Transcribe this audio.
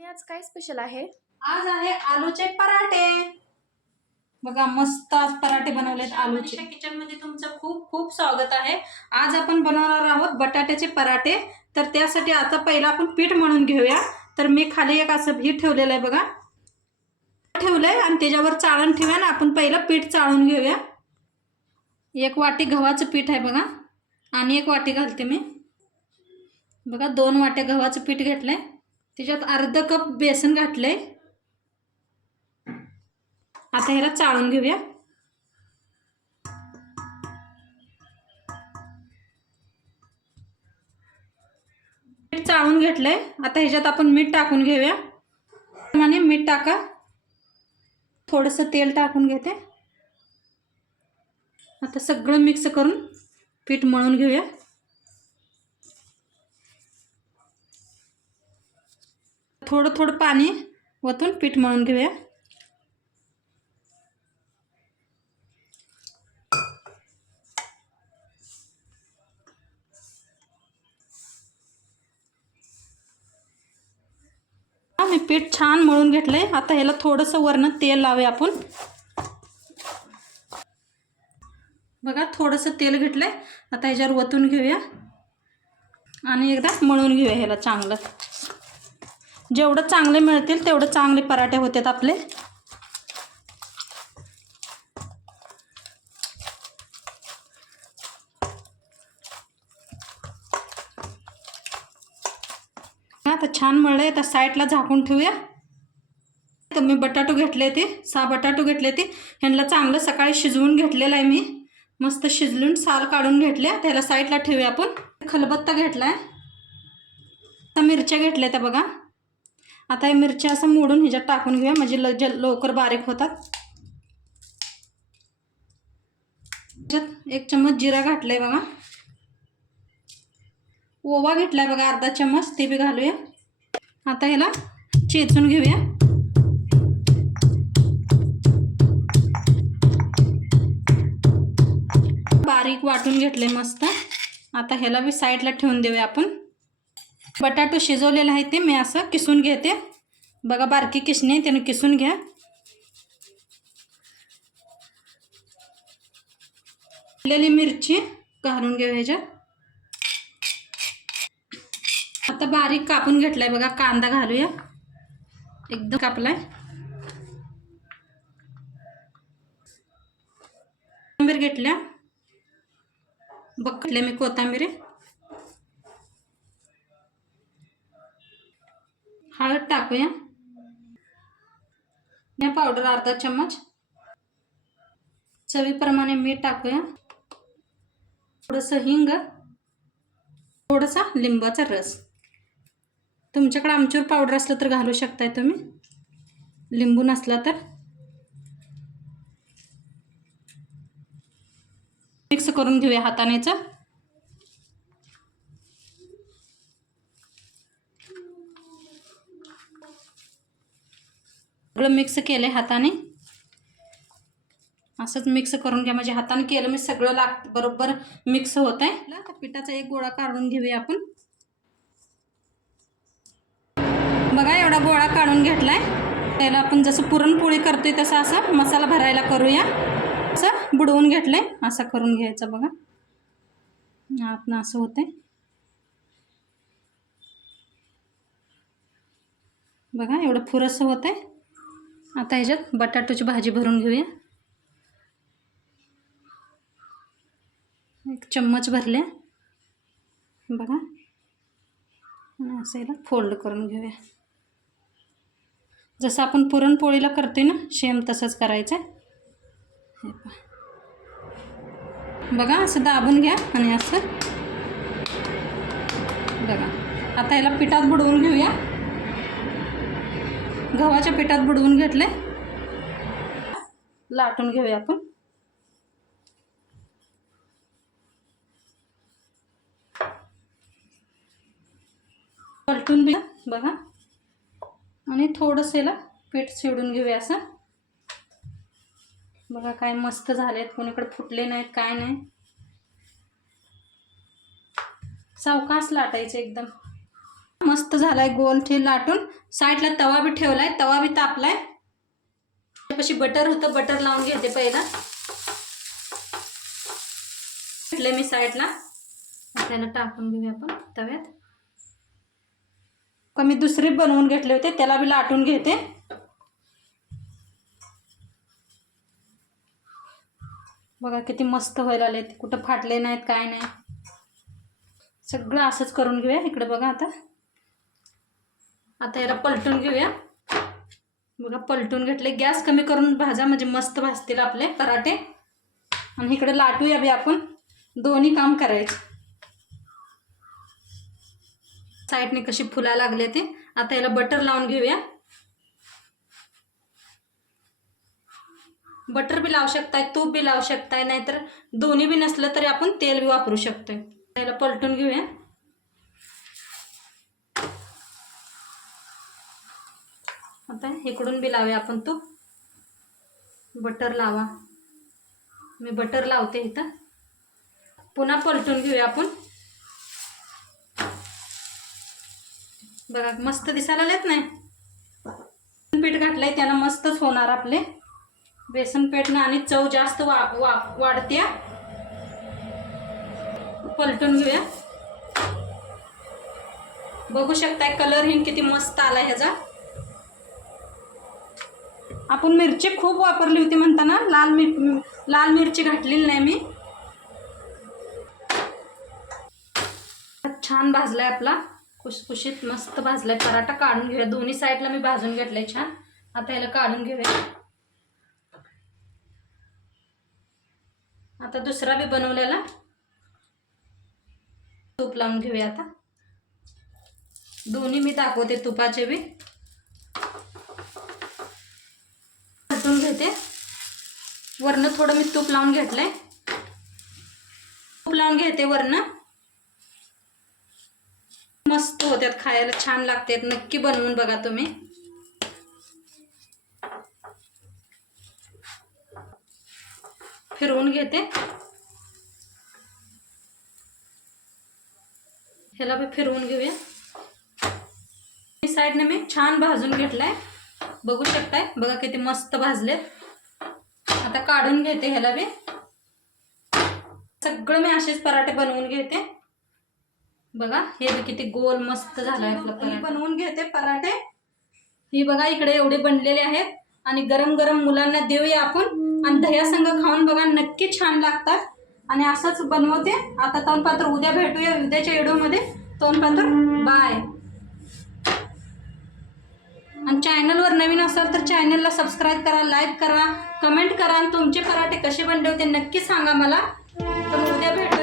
Mummy आज काय special आहे? आज आहे आलूचे पराठे। बघा मस्त आज पराठे बनवलेत आलूचे। किचन मध्ये तुमचं खूप खूप स्वागत आहे। आज आपण बनवणार आहोत बटाट्याचे पराठे। तर त्यासाठी आता पहिला आपण पीठ मळून घेऊया। तर मी खाली एक असं पीठ ठेवलेलं आहे बघा, ठेवलंय आणि त्याच्यावर चाळण ठेवूया ना आपण पहिलं पीठ चाळून घेऊया। एक वाटी गव्हाचं पीठ आहे बघा आणि एक वाटी घालते मी। बघा 2 वाट्या गव्हाचं पीठ घेतलंय, त्याच्यात अर्धा कप बेसन घातलंय। आता ह्याला चाळून घेऊया। मीठ चाळून घेतलंय, आता ह्याच्यात आपण मीठ टाकून घेऊया। आणि मीठ टाका, थोडंसं तेल टाकून घेते। आता सगळं मिक्स करून पीठ मळून घेऊया। थोडं थोडं पाणी ओतून पीठ मळून घेऊया। मी पीठ छान मळून घेतलंय। आता ह्याला थोडंसं वरनं तेल लावूया आपण। बघा थोडंसं तेल घेतलंय, आता ह्याच्यावर ओतून घेऊया आणि एकदा मळून घेऊया ह्याला चांगलं। जेवढं चांगले मिळतील तेवढं चांगले पराठे होतात आपले। आता छान मळले, आता साईडला झाकून ठेवूया। तर मी बटाटो घेतले ते 6 बटाटो घेतले ते, ह्यांना चांगलं सकाळी शिजवून घेतलेलं आहे मी। मस्त शिजवून साल काढून घेतले, त्याला साईडला ठेवूया आपण। खलबत्ता घेतलाय, आता मिरच्या घेतल्या त्या बघा। आता हे मिरच्या असं मोडून ह्याच्यात टाकून घेऊया, म्हणजे लवकर बारीक होतात। ह्याच्यात 1 चम्मच जिरा घातलाय बघा। ओवा घेतलाय बघा अर्धा चम्मच, ते बी घालूया। आता ह्याला चेचून घेऊया। बारीक वाटून घेतले मस्त। आता ह्याला बी साईडला ठेवून देऊया आपण। बटाटो शिजवलेला आहे ते मी असं किसून घेते बघा, बारकी किसणी त्याने किसून घ्या। लेली मिरची घालून घेऊया ह्याच्यात। आता बारीक कापून घेतलाय बघा कांदा घालूया, एकदम कापलाय। कोथिंबीर घेतल्या, बघले मी कोथिंबीर। हळद टाकूया, धनिया पावडर अर्धा चम्मच, चवीप्रमाणे मीठ टाकूया, थोडंसं हिंग, थोडासा लिंबाचा रस। तुमच्याकडे आमचूर पावडर असलं तर घालू शकताय तुम्ही, लिंबू नसला तर। मिक्स करून घेऊया हातानेच। सगळं मिक्स केले हाताने, असंच मिक्स करून घ्या, म्हणजे हाताने केलं मी सगळं बरोबर मिक्स होत आहे। आता पिठाचा एक गोळा काढून घेऊया आपण। बघा एवढा गोळा काढून घेतलाय। त्याला आपण जसं पुरणपोळी करतोय तसं असं मसाला भरायला करूया। असं बुडवून घेतलंय, असं करून घ्यायचं बघा, आतनं असं होतंय बघा, एवढं पुरसं होतंय। आता ह्याच्यात बटाट्याची भाजी भरून घेऊया, 1 चम्मच भरल्या बघा। असं याला फोल्ड करून घेऊया, जसं आपण पुरणपोळीला करतोय ना सेम तसंच करायचं आहे। बघा असं दाबून घ्या आणि असं बघा। आता याला पिठात बुडवून घेऊया, गव्हाच्या पिठात बुडवून घेतले, लाटून घेऊया आपण। पलटून घ्या बघा आणि थोडंसं याला पीठ शिवडून घेऊया असं बघा। काय मस्त झालेत, कोणीकडे फुटले नाहीत, काय नाही। सावकाश लाटायचे एकदम। मस्त झालाय गोल ठे लाटून. साईडला तवा बी ठेवलाय, तवा बी तापलाय. त्यापाशी बटर होतं, बटर लावून घेते पहिला. घेतले मी साईडला. त्याला टाकून घेऊया आपण तव्यात. मी दुसरे बनवून घेतले होते, त्याला बी लाटून घेते. बघा किती मस्त व्हायला आले, कुठं फाटले नाहीत काय नाही. सगळं असंच करून घेऊया. इकडे बघा आता याला पलटून घेऊया. बघा पलटून घेतले. गॅस कमी करून भाजा म्हणजे मस्त भाजतील आपले पराठे. आणि इकडे लाटूया बी आपण, दोन्ही काम करायचे. साईडने कशी फुला लागले ते. आता याला बटर लावून घेऊया. बटर बी लावू शकताय, तूप बी लावू शकताय, नाहीतर दोन्ही बी नसलं तरी आपण तेल बी वापरू शकतोय. याला पलटून घेऊया. आता इकडून बी लावूया आपण तूप. बटर लावा. मी बटर लावते इथं. पुन्हा पलटून घेऊया आपण. बघा मस्त दिसायला लागलेत नाही. पीठ घातलंय त्यानं मस्तच होणार आपले. बेसन पीठनं आणि चव जास्त वाढते. पलटून घेऊया. बघू शकताय कलर ही किती मस्त आलाय ह्याचा. आपण मिरची खूप वापरली होती म्हणताना लाल मिरची घातलेली नाही मी. छान भाजलाय आपला, खुसखुशीत मस्त भाजलाय पराठा. काढून घेऊया. दोन्ही साईडला मी भाजून घेतलाय छान. आता याला काढून घेऊया. आता दुसरा बी बनवलेला तूप लावून घेऊया. आता दोन्ही मी दाखवते तुपाचे बी. पलटून घेते. वरनं थोडं मी तूप लावून घेतलंय. तूप लावून घेते वरनं. मस्त होत्यात खायला, छान लागतात. नक्की बनवून बघा तुम्ही. फिरवून घेते. ह्याला बी फिरवून घेऊया. साईडने मी छान भाजून घेतलाय. बघू शकताय. बघा किती मस्त भाजलेत. आता काढून घेते ह्याला बी. सगळं मी असेच पराठे बनवून घेते. बघा हे बी किती गोल मस्त झालाय आपलं पराठा. बनवून घेते पराठे. ही बघा इकडे एवढे बनलेले आहेत. आणि गरम गरम मुलांना देऊया आपण. आणि दह्यासंग खाऊन बघा, नक्की छान लागतात. आणि असंच बनवते. आता तोंडपात्र उद्या भेटूया उद्याच्या व्हिडिओमध्ये. तोंडपात्र बाय. आणि चॅनलवर नवीन असाल तर चॅनलला सबस्क्राईब करा, लाईक करा, कमेंट करा. आणि तुमचे पराठे कसे बनले होते नक्की सांगा मला. तर उद्या भेटू.